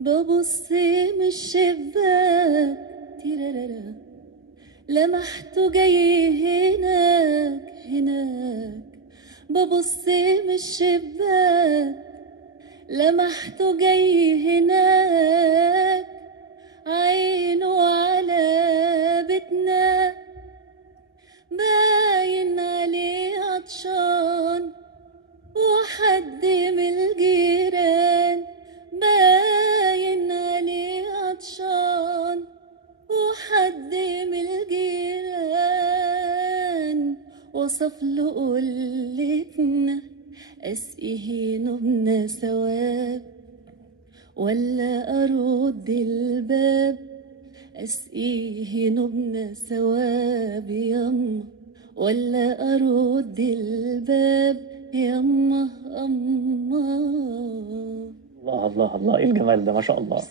ببص من الشباك تيرارارا، لمحته جاي هناك هناك. ببص من الشباك لمحته جاي هناك، عينه على بيتنا، باين عليه عطشان وحد من الجيران، باين عليه عطشان وحد من الجيران. وصف له قلتنا، أسقيه نبنا ثواب ولا أرد الباب؟ أسقيه نبنا ثواب يما ولا أرد الباب؟ يما أما. الله الله الله، ايه الجمال ده، ما شاء الله.